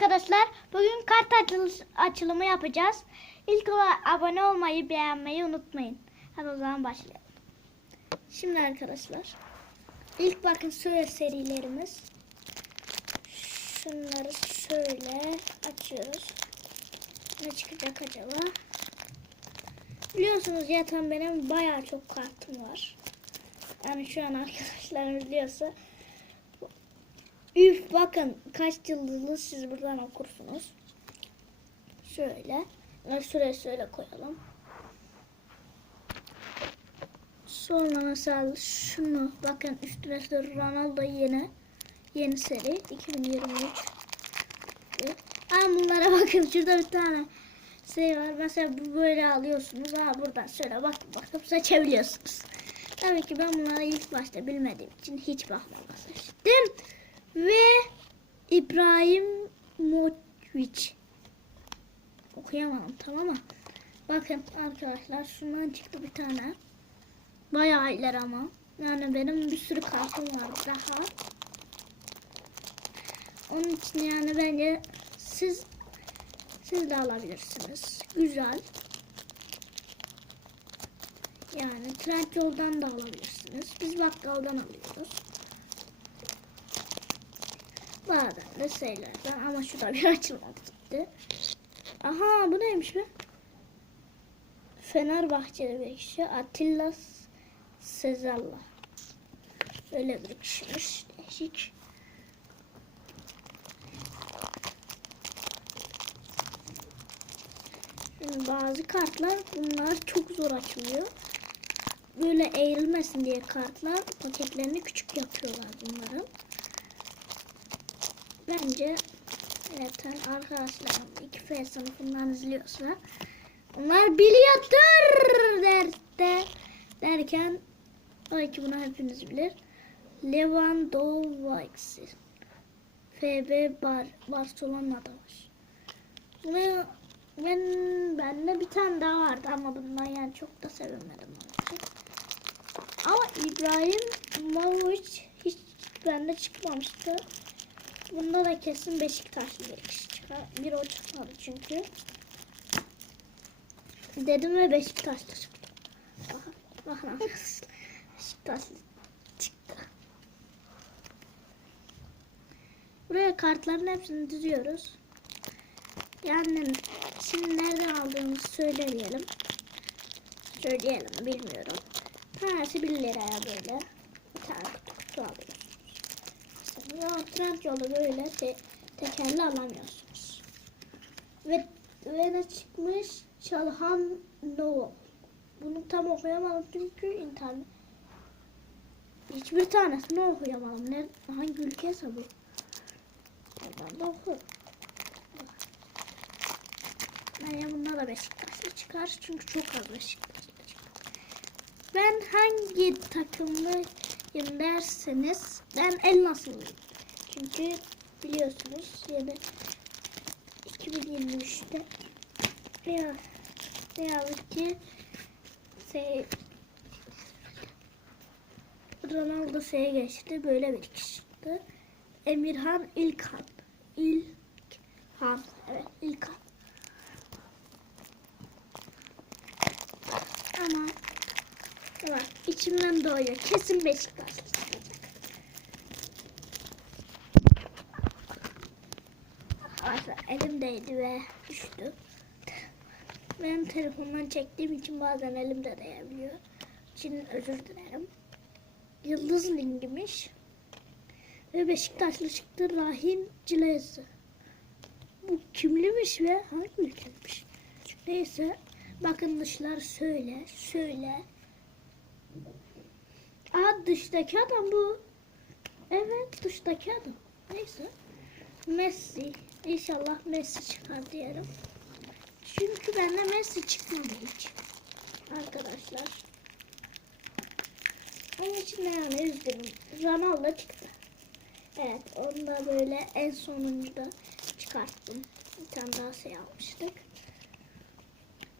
arkadaşlar. Bugün kart açılış- açılımı yapacağız. İlk olarak abone olmayı, beğenmeyi unutmayın. Hadi o zaman başlayalım. Şimdi arkadaşlar. ilk bakın şöyle serilerimiz. Şunları şöyle açıyoruz. Ne çıkacak acaba? Biliyorsunuz zaten benim bayağı çok kartım var. Yani şu an arkadaşlar biliyorsa Üf bakın kaç yıldızlı siz buradan okursunuz. Şöyle. Şuraya şöyle koyalım. Sonra mesela şunu bakın üstüne şöyle Ronaldo yeni yeni seri 2023. Aa bunlara bakın şurada bir tane şey var. Mesela bu böyle alıyorsunuz. Ha buradan şöyle bakıp bakıp seçebiliyorsunuz. Tabii ki ben bunları ilk başta bilmediğim için hiç bakmadan seçtim. Ve İbrahim Moçviç. Okuyamadım tamam mı? Bakın arkadaşlar şundan çıktı bir tane. Bayağı ileri ama. Yani benim bir sürü kartım var daha. Onun için yani bence siz siz de alabilirsiniz. Güzel. Yani Trendyol'dan da alabilirsiniz. Biz bakkaldan alıyoruz. Bazen de şeylerden ama şu bir açılmadı gitti. Aha bu neymiş be? Fenerbahçeli bir kişi Atilla Sezalla. Öyle bir kişiymiş. Değişik. Bazı kartlar bunlar çok zor açılıyor. Böyle eğrilmesin diye kartlar paketlerini küçük yapıyorlar bunların. Bence zaten arkadaşlarım 2F sınıfından izliyorsa onlar biliyordur der, de, derken belki bunu hepiniz bilir. Lewandowski FB Bar Barcelona'da var. Bunu ben bende bir tane daha vardı ama bundan yani çok da sevemedim onu. Ama İbrahim Mavuç hiç bende çıkmamıştı. Bunda da kesin Beşiktaşlı bir kişi çıkar. Bir o çıkmadı çünkü. Dedim ve Beşiktaşlı çıktı. Bakın, bakın arkadaşlar. Beşiktaşlı çıktı. Buraya kartların hepsini diziyoruz. Yani şimdi nereden aldığımızı söyleyelim. Söyleyelim bilmiyorum. Tanesi 1 liraya böyle. Bir tane kutu alıyoruz. Ya trend yolu böyle te tekerli alamıyorsunuz. Ve ve çıkmış? Çalhan Novo. Bunu tam okuyamadım çünkü internet. Hiçbir tanesini okuyamadım. Ne, hangi ülkeyse bu. Oradan da oku. Yani bunda da Beşiktaşlı çıkar. Çünkü çok az Beşiktaşlı çıkar. Ben hangi takımlıyım derseniz ben el nasıllıyım. Çünkü biliyorsunuz yeni 2023'te veya veya ki şey, Ronaldo şeye geçti. Böyle bir kişi çıktı. Emirhan. İlkan. Evet İlkan. Ama evet, doğuyor. Kesin çıkacak. Arkadaşlar elimdeydi ve düştü. Benim telefondan çektiğim için bazen elimde değebiliyor. için özür dilerim. Yıldız lingimiş. Ve Beşiktaşlı çıktı Rahin Cilezi. Bu kimlimiş ve hangi ülkemiş? Neyse. Bakın dışlar şöyle, şöyle. Aa dıştaki adam bu. Evet dıştaki adam. Neyse. Messi. İnşallah Messi çıkar diyelim. Çünkü bende Messi çıkmadı hiç. Arkadaşlar. Onun için de yani üzgünüm. Ronaldo çıktı. Evet onu da böyle en sonunda çıkarttım. Bir tane daha şey almıştık.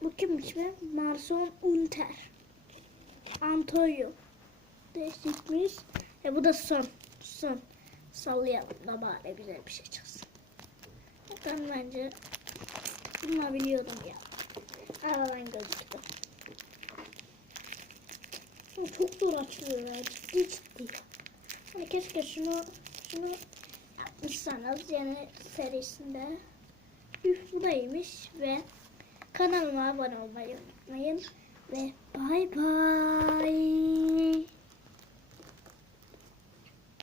Bu kimmiş be? Marson Unter. Antonio. Değişikmiş. E bu da son. Son. Sallayalım da bari güzel bir şey çıksın. sen bence bunu biliyordum ya. Aradan gözüktü. Çok zor açılıyor ya. Ciddi ciddi. Hani keşke şunu şunu yapmışsanız yeni serisinde. Üf bu da iyiymiş ve kanalıma abone olmayı unutmayın. Ve bay bay.